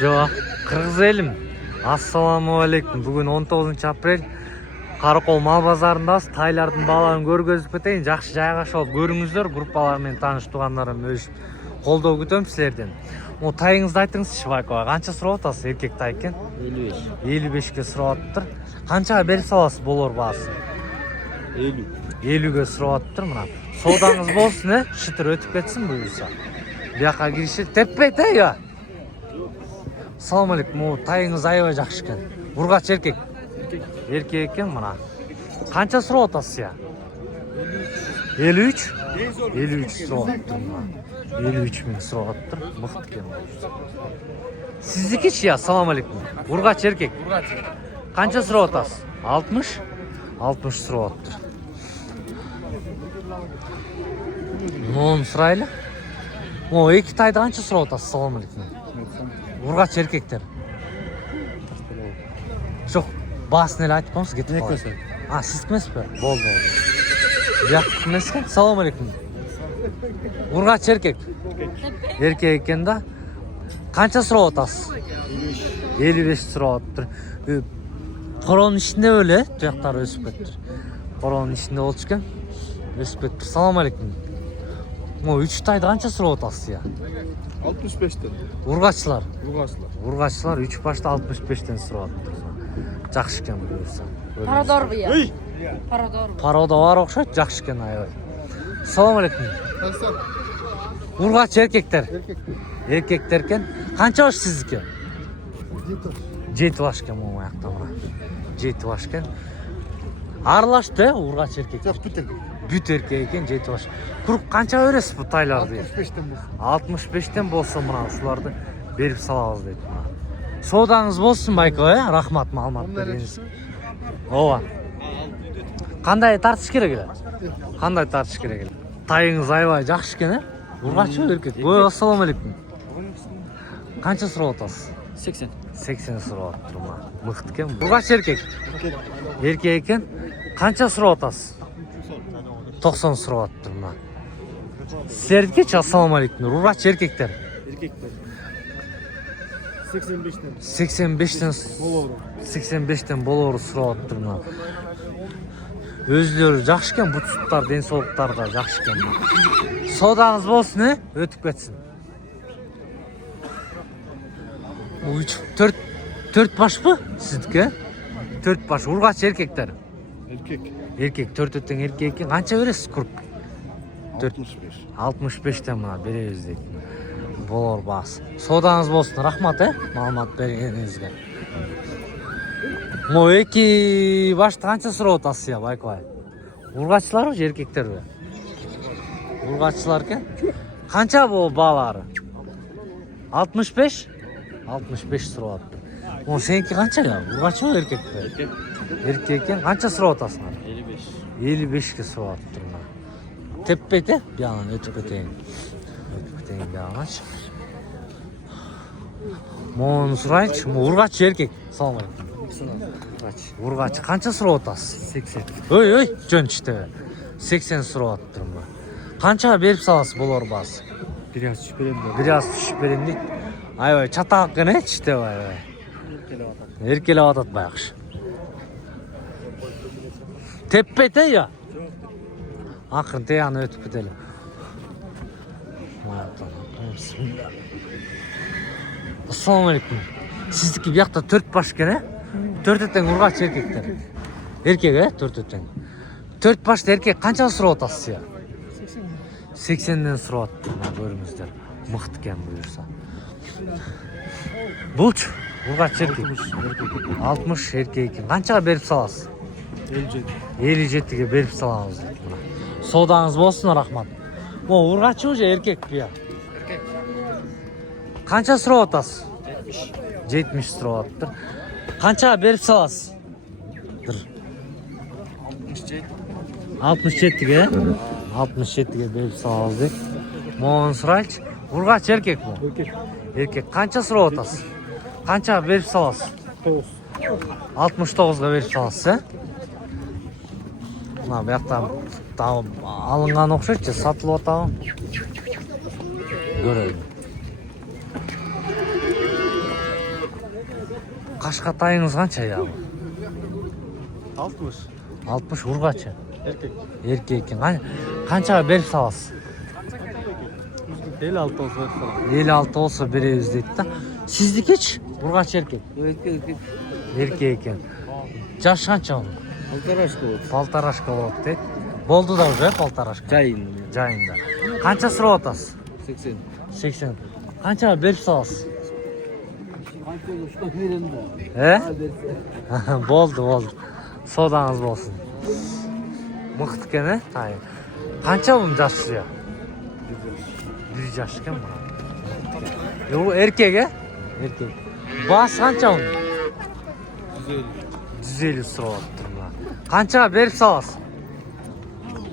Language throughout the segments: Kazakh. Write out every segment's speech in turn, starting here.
Жоқ, Кыргыз элим. Ассаламу алейкум. Бүгүн 19 апрель. Каракол мал базарындасыз. Тайлардын бааларын көргөзүп кетейин. Жакшы жайгашып алып көрүңүздөр. Группалар менен тааныш туугандарым өшүп колдоо күтөм силерден. О, тайыңызды айтыңызчы байкага. Канча сурап атасыз? Эркек тай экен. 55. 55ке сурап атыптыр. Канчага берип саласыз болор баасы? 50. 50ге сурап атыптыр мына. Соодаңыз болсун, шытыр өтүп кетсин буюрса. Бияка киришет теппейт, я. Салам алейкум. Тайыңыз аябай жакшы экен. Ургач эркек. Эркек экен мына. Канча сурап атасыз я? 53? 53 сурап атыптыр мына. 53 миң сурап атыптыр. Мыкты экен. Сиздикичи я? Салам алейкум. Ургач эркек. Канча сурап атасыз? 60? 60 сурап атыптыр. Мон сурайлы. О, эки тайды канча сурап атасыз? Салам алейкум. Ургач эркектер. Жок, баасын эле айтып коңуз, кетип калат. Сиз эмеспи? Болду. Бияктык эмес экен. Салам алейкум. Ургач эркек. Эркек экен да. Канча сурап атасыз? 55 сурап атыптыр. Коронун ичинде беле, жактары өсүп кетти. Коронун ичинде болчу экен. Өсүп кетти. Салам алейкум. Мо 3 тайды канча сурап атасыз я? 65'ten. Ургачлар. Urgaçlar. Ургачлар 3 башта 65тен сурап атыптыр. Жакшы экен буюрса. Парадор бия. Парадор. Парода бар окшойт, жакшы экен аябай. Салам алейкум. Ургач эркектер. Эркектер экен. Канча баш сиздики? 7 баш экен могу аякта мына. 7 баш экен. Аралашты, ургач эркек. Жоқ, бүт эркек. Бүт эркек экен, 7 баш. Куруп канча бересиз бу тайларды? 65'ten болsun. 65тен болсо мына ушуларды берип салабыз дейт мына. Соодаңыз болсун байка, рахмат маалымат бергениңиз. Ооба. Кандай тартыш керек эле? Кандай тартыш керек эле? Тайыңыз аябай жакшы экен, Ургачы эркек. Ой, ассаламу алейкум. Канча сурап атасыз? 80. 80 сурап атыптыр мына. Мыкты экен. Ургач эркек. Эркек экен. Канча сурап атасыз? 90 сурап атыптыр мына. Силердики ассаламу алейкум. Ургач эркектер. Erkekler. 85'ten. 85тен Bolorу. 85тен болору сурап атыптыр мына. Өзүлөрү жакшы экен, бутуттар, ден соолуктар да жакшы экен. Соодаңыз болсун, өтүп кетсин. 4 башпы сиздики? 4 баш. Ургач эркектер. Erkek. Эркек 4 тең эркек экен. Канча бересиз куруп? 65. 65тен мына беребиз дейт. Болор баасы. Соодаңыз болсун, рахмат, маалымат бергениңизге. Мо 2 башты канча сурап атасыз я, байкабай? Ургачларбы же эркектерби? Ургачлар экен. Канча бул баалары? 65? 65 сурап атты. Мо сеники канча я? Ургачбы эркекпи? Erkek. Эркек экен. Канча сурап атасыңар? 55. 55ке сурап атыптыр мына. Теппейт, бияган өтүп кетейин. Өтүп кетейин биягачы. Мону сурайчы, ургач эркек. Салам алейкум. Ургач канча сурап атасыз? 80. Ой, жөн ичте. 80 сурап атыптыр мына. Канчага берип саласыз болор баасы? Biraz şüpheleniyorum. Biraz түшүп берем дейт. Аябай чатак экен, ичте аябай. Эркелеп атат баягыш. Теппейт, я? Акырын теганы өтүп кетели. Бисмилла. Ассаламу алейкум. Сиздики биякта 4 баш экен, 4 тең ургач эркектер. Эркек, 4 тең. 4 башты эркек канча сурап атасыз я? 80ден сурап атты, мына көрүңүздөр. Мыкты экен буюрса. Булчу ургач эркек. 60 эркек экен. Канчага берип саласыз? 57. 57ге берип салабыз дейт мына. Соодаңыз болсун, рахмат. Мо ургачбы же эркекпи я? Erkek. Канча сурап атасыз? 70. 70 сурап атыптыр. Канчага берип саласыз? 67ге? 67ге берип салабыз дейт. Мону сурайчы. Ургач эркек бу? Erkek. Эркек. Канча сурап атасыз? Канчага берип саласыз? 9. 69га берип саласыз, Мына бияктан алынган окшойт, сатылып атабы? Көрөлүм. Qashqatayınız qancha ya? 60. 60 urgachi. Erkek. Erkek ekan. Qanchaga berib salasiz? 56 olsa falan. 56 olsa beremiz deydi-da. Sizniki-chi? Urgachi erkek. Erkek. Erkek ekan. Yash qancha uni? Altarashka oldu. Полторашка bo'lib deydi. Bo'ldi da уже полторашка. Joyinda. Qancha so'rab otasiz? 80. 80. Qanchaga berib salasiz? He? Bo'ldi. Savdangiz bo'lsin. Mıxtıkene? Hayır. Qancha bu jashi ya? 100 yaş ekan bu. Yo erkek he? Erkek. Bas qancha bu? 150. 150 so'rayaptım lan. Qanchaga berib salasiz?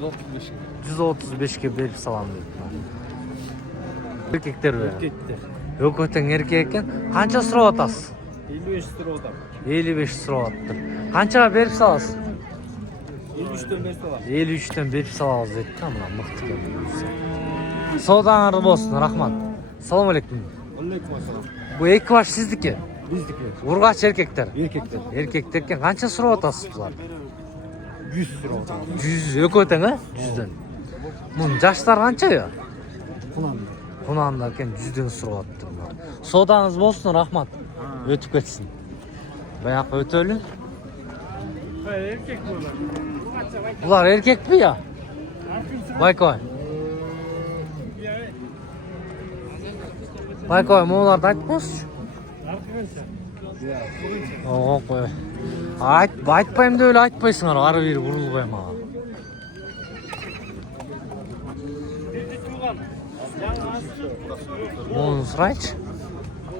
135. 135 ga berib salam deyapman. Erkekler mi? Erkekler. Yok öten erkek ekan. Qancha so'rab otasiz? 55 lira odam. 55 so'rayaptım. Qanchaga berib salasiz? 53'ten 5 var. 53'ten berib salamiz deydi-da, mana mıxtıken. Savdangiz bo'lsin, rahmat. Assalomu alaykum. Aleyküm assalam. Bu ekipaj sizniki? Bizdeki. Urgachi erkekler. Erkekler. Erkekler ekan. Qancha so'rab otasiz bular? 100 lira odam. 100 yok öten ha? 100'den. Bunun yaşlar qancha ya? Kullandı. Kunanlar ekan 100'den so'rayaptım. Savdangiz bo'lsin, rahmat. Ötüp ketsin. Bayağı ötölün. Erkek bunlar. Bular erkek mi ya? Baykoy. Baykoy, muğlarda aytmazsın. Oğo koy. Aytpayım da öyle aytpaysınlar. Arı biri vurulbayım ağa. Onu sırayç.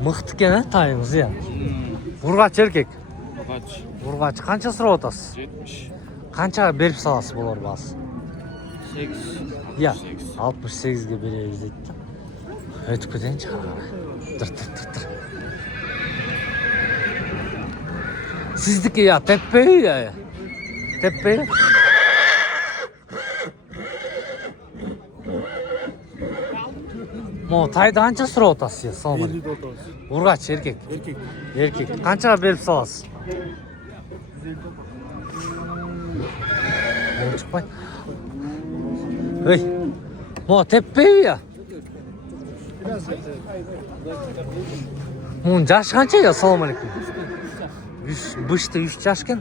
Mıxtı gene tayımız ya. Urgaç erkek. Kaç? Urgaç. Qancha so'rab otasiz? 70. Qanchaga berib salasiz bular bas? 8. Ya 68 ga beremiz deydi. Ötüp ketayinchi. Dur. Sizniki ya tepeyi ya. Tepeyi. Mo tayda qancha so'rab otasiz ya? Assalomu alaykum. 50 odam. Urgaç erkek. Erkek. Erkek. Qanchaga berib salasiz? Çıkmay. Hey. Mo tepeyi ya. Bunun yaşı qancha ya? Assalomu alaykum. 3 yaşken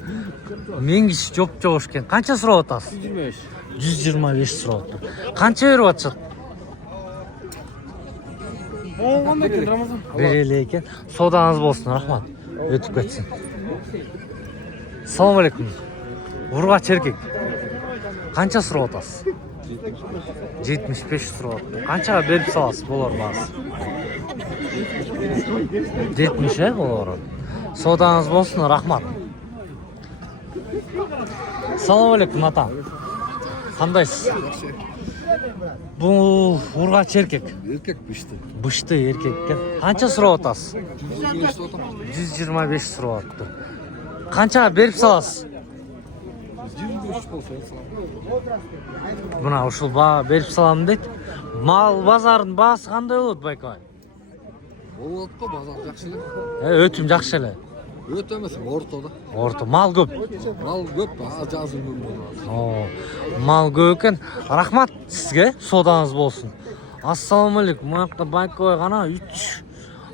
mengish jo'p ekan. Qancha so'rab otasiz? 125. 125 so'rabdi. Qancha berib atyapsiz? Qanday ekan Ramazon? Bereli ekan. Savdangiz bo'lsin, rahmat. O'tib ketsin. Assalomu alaykum. Urgaç erkek. Qancha so'rab otasiz? 75 so'rabdi. Qanchaga berib salasiz bular ba'zi? 70 he bular. Savdangiz bo'lsin, rahmat. Assalomu alaykum ata. Qandaysiz? Bu urgaç erkek. Erkek işte. Bıştı erkek ekan. Qancha so'rab otasiz? 125 odam. 125 so'rayapti. Qanchaga berib salasiz? 25 olsa Buna uşul berip salam deydi. Mal bazarın bahası qanday bo'ladi Baykoy? Oldu da bazar yaxshilik. Ötüm yaxshi ele. Öte emas, ortada. Orta mal ko'p. Mal ko'p, ajazim ko'p bo'ladi. Oo, mal ko'p ekan. Rahmat sizga, savdangiz bo'lsin. Assalomu alaykum. Bu yoqda Baykoy qana 3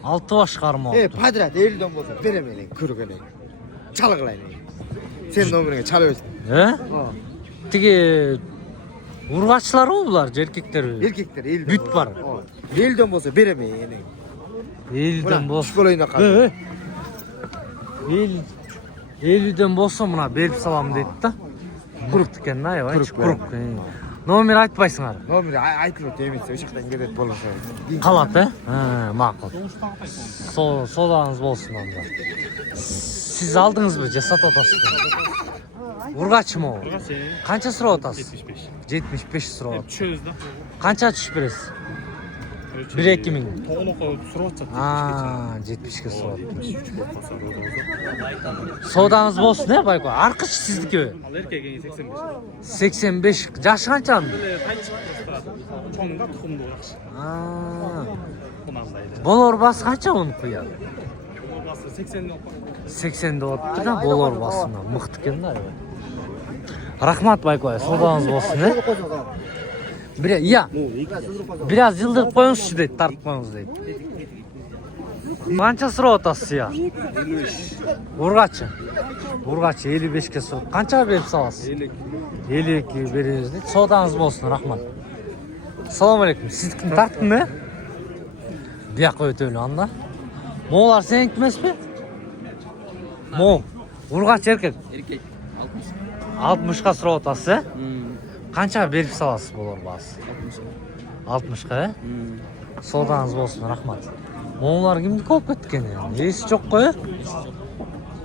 6 bosh qarmoqdi. Padrat 50 don bo'lsa beramaylik, kurg'aling. Chalg'laylik. Sen nomeriga chalib o'tdi. He? Tigi urg'achlar bular, erkeklar. Erkeklar 50 don. Büt var. 50 don bo'lsa beramaylik. 50'den bo'lsa. Shkolayna qoldi. 50'den bo'lsa buna berib salam deydi-da. Quruq ekan, ayvay, Quruq. quruq. Nomer aytpaysыңlar. Nomeri aytilib demaysiz, o'sha yoqdan keladi bo'lsa. Qalat, ha, ma'qul. Savdangiz bo'lsin onda. Siz aldingizmi, jasad otasizmi? Urg'achmi u? Qancha so'rab otasiz? 75 so'rab. Tushizda. Qancha tushib berasiz? 1-2 ming. To'g'ri qo'yib suratcha. Ha, 70 ga so'rab. Savdangiz bo'lsin, Baykoy. Arqish sizniki. Erkek 85. 85. Yashi qancha? Çoğunda tuxumda yaxshi. Ha. Qonandaydi. Bolar bas qancha uni qo'yadi? Bası 80 lira. 80 деп атты да болор басына. Мықты екен да. Рахмат Байкой, саудаңыз болсын, е? Biraz yıldırıp koyunuz deydi, tartып koyunuz deydi. Qancha sırap atasiz ya? 55. Urgaçı. Urgaçı 55'ke sırap. Qancha berip salasiz? 52 beririz deydi. Sodаңыз болсын, рахмат. Assalomu alaykum. Siznikini tartdingmi? Bu yoqqa o'taylik anda. Mo'lar seniki emasmi? Mo. Urgaç erkek. Erkek. 60 ga sırap atasiz, e? Qancha berip salasiz bo'lar ba'zi? 60 ga, e? Sodаңыз болсын, рахмат. Mo'lar kimniki olib ketgan endi? Esi yo'q-ku.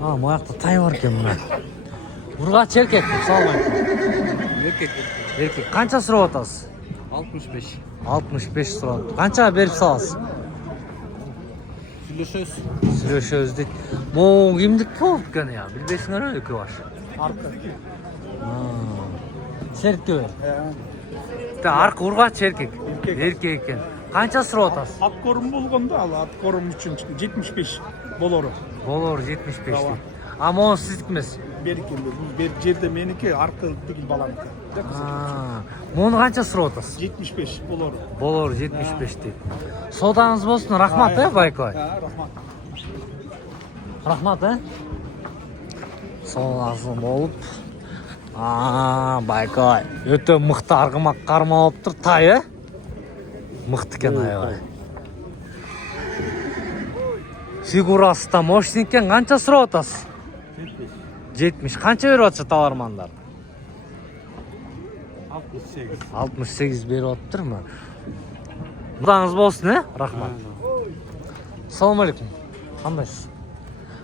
Ha, bu yoqda tay bor ekan mana. Urgaç erkek, assalomu alaykum. Erkek. Erkek qancha sırap atasiz? 65. 65 sırap. Qancha berip salasiz? Sülüşöz. Sürüşöz deydi. Bu kimniki bo'lib ketgan ya? Bilbeysiңер öyle ki var. Arka. Sertke ver. Arka urgaç erkek. Erkek eкен. Qancha sırap atasiz? At korum болгондо ал ат корум үчүн 75 болору. Bolor 75 deydi. Ama o sizniki emas. Береке бер жерде меники, аркы тигил баланыкы. Bunu qancha sırap atasiz? 75 болору. Bolor 75 deydi. Sodаңыз болсын, рахмат, Байкой. Рахмат. Рахмат, Sodаңыз болып. Байкой. Өте мықты арғымақ қарма болып тұр, тай, Мықты екен айбай. Фигурасы да мощный екен, қанша сұрап атасыз? 70. Қанша беріп атшы талармандар? 68 беріп атыр ма? Содаңыз болсын, Рахмат. Assalomu alaykum. Qandaysiz?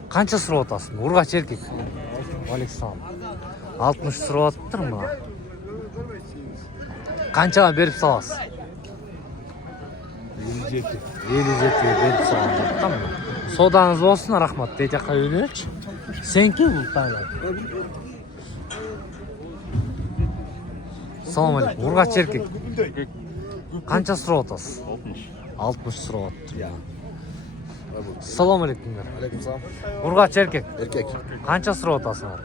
Qancha sırap atasın? Urgaç erkek. Aleykümselam. 60 sırap atıptır mı? Qanchaga berip salasiz? 57 berip salasiz. Tamam. Sodаңыз болсын, рахмат. Deydi жаққа өйлерші. Senki bu taylar. Assalomu alaykum. Urgaç erkek. Qancha sırap atasız? 60 sırap atıptır. Assalomu alaykum. Aleykümselam. Urgaç erkek. Erkek. Qancha sırap atasыңар?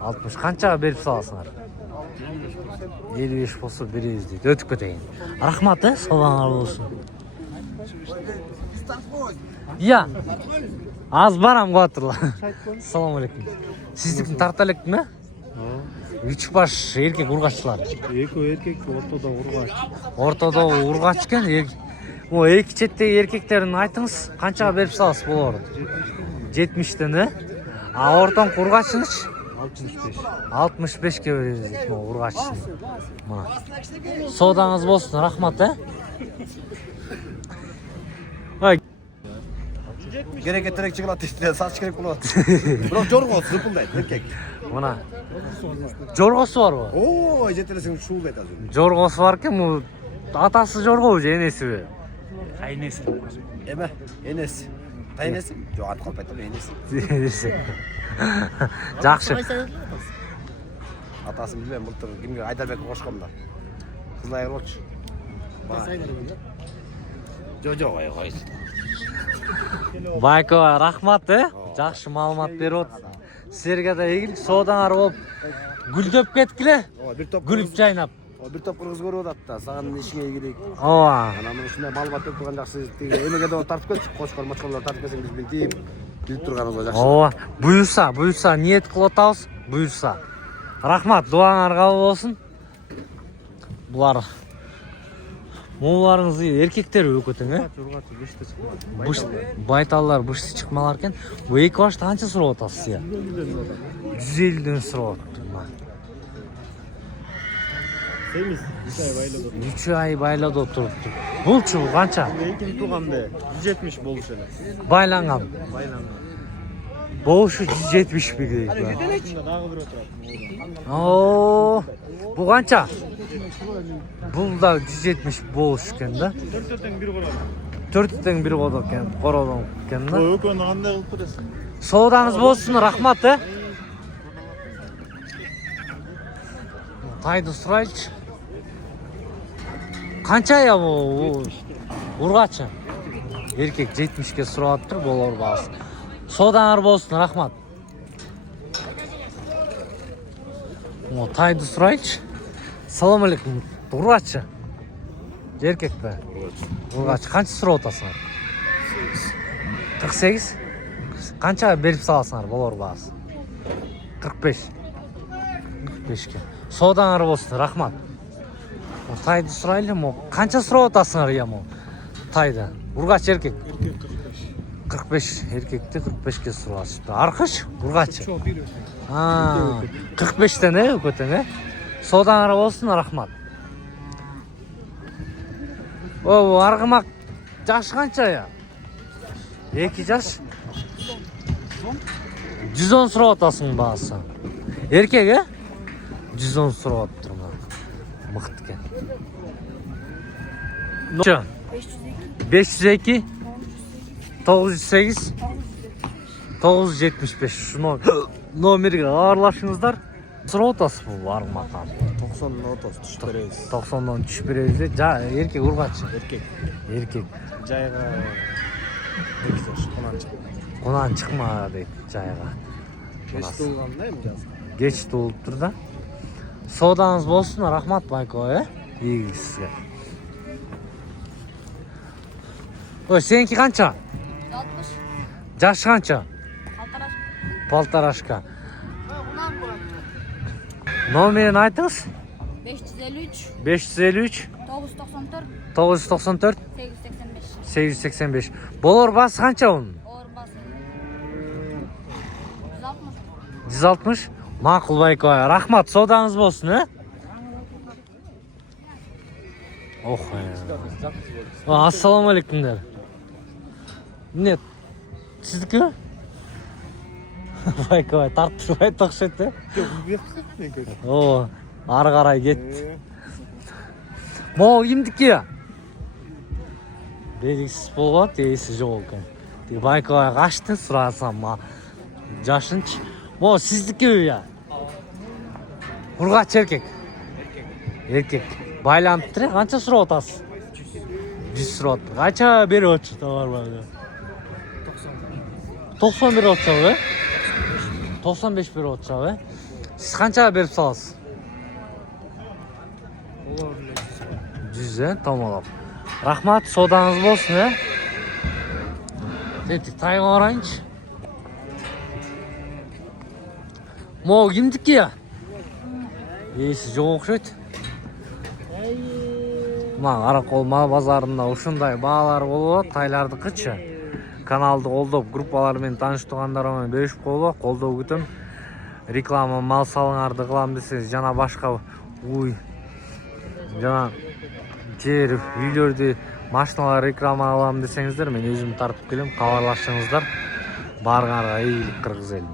60. Qanchaga berip salasыңар? 55 bolsa bereriz deydi. Ötüp keteyин. Rahmat, sog'аңар bolsun. Ya. Az baram qo'yatırlar. Assalomu alaykum. Siznikini tarta elikmi? 3 baş erkek urgaçlar. Erkek ortada urgaç. Ortada urgaç ekan. O iki chetdagi erkeklerini aytыңыз, qanchaga berip salasiz bo'lar? 70'den, A ortadan urgaçınız? 65 ke bereriz deydi urgaçsın. Mana. Sodаңыз болсын, рахмат, Gerek terek çıkılat işte, saç gerek bulat. Bırak jorgo, zıpıldaydı, erkek. Mana. Jorgosu var bu. Oo, jeteresin şuldaydı az önce. Jorgosu varken bu atası jorgo, enesi be. Aynesi. Eme, Enes. Taynesi? Yok, at kopettim, Enes. Жақсы. Atasını bilmem, bultur. Kimge Aydarбекке koşkomda. Kızla ayır olç. Jo, koysun. Байко, рахмат, Жақсы маалымат беріп отыр. Сіздерге де игілік, содаңар болып гүлдеп кеткіле. Гүліп жайнап. Bir top kırgız görüyor da, sağın işine ilgili. Ооба. Anamın üstünde malumat yok turgan жақсы. Emege de tartıp kötü, koşkol maçkollar tartıp kesiniz biz deyip. Bilip turganımızda жақсы. Ооба. Бұйырса, ниет қылып атабыз, бұйырса. Рахмат, дуаңар қабыл болсын. Бұлар Моуларыңыз еркектер өкөтің, Байталлар бышты чықмалар екен. Бұл екі башты қанша сұрап атасыз, 150-ден сұрап атыр. 3 ай байлады отырыпты. Бұлчы бұл қанша? Экинчи тууганда 170 болушу эле. Байланған. Болушу 170 бегей. Дагы бирөө турат. Оо, бұл қанша? Бұл да 170 болуш екен да. 4-тен 1 қород екен да. Экөөнү кандай кылып бересиң? Саудаңыз болсын, рахмат, Тайды сұрайчы. Қанша я бұл? Ургачы? Еркек 70-ке сурап тұр, болор бағасы. Содаңар болсын, рахмат. Тайды сұрайыншы. Салам алейкум. Ургачы. Еркек пе? Ургачы. Қанша сұрап отасыңар? 48. Қанша беріп саласыңар, болор бағасы? 45. 45-ке. Содаңар болсын, рахмат. Тайды сұрайлы мо. Қанша сұрап отасыңар я мо? Тайды. Ургач еркек. 45. Еркекті 45-ке сұрасып. Арқыш? Ургачы. 45-тен көтен, Содаңар болсын, рахмат. О, арғымақ жаш қанша я? 2 жаш? 110 сұрап отасың бағасы. Еркек, 110 сұрап отыр ма? Мықты кен. 502 908 975 шуно номерге аралашыңыздар. Сұрап отасы бұл арғымаққа. 90-дан түшіп береміз. 90-дан түшіп береміз. Еркек ургачы. Еркек. Жайға 2 жаш, Қонан шықма дейді жайға. Кеш туылғандай ма жазға? Кеш туылып тұр да. Содаңыз болсын, рахмат Байко, Игі сізге. Ой, сенки қанша? 60. Жаш қанша? Полторашка. Полторашка. Номерін айтыңыз? 553. 553 994. 994 885. 885. Болор басы қанша оның? Орынбасы. 160. 160. Мақұл Байко, рахмат, содаңыз болсын, Ох, ассаламу алейкумдар. Нет, сіздікі? Байко, тартып айтты оқшайды, О, ары қарай кетті. Мол, емдікі? Белгісіз болады, есі жоқ екен. Байко, қашты сұрасам, жашыншы. Мол, сіздікі я? Ургач еркек? Еркек. Байланып тұр, қанша сұрап отасыз? 100 сұрап отыр. Қанша беріп отшы тауар бағы? 90 беріп отшы, 95 беріп отшы, Сіз қанша беріп саласыз? 100, тамалап. Рахмат, содаңыз болсын, Деттік, тайға орайыншы. Мол, кімдікі я? Есі жоқ оқшайды. Қарақол мал базарында ұшындай бағалар болуы, тайларды қытшы. Каналды қолдап, группалармен таныштығандарымен бөлішіп қолы, қолдау күтім. Реклама мал салыңарды қылам десеңіз, жана башқа жана жер, үйлерді, машиналар реклама алам десеңіздер, мен өзім тартып келем, хабарласыңыздар. Барғанға игілік, Қырғыз елі.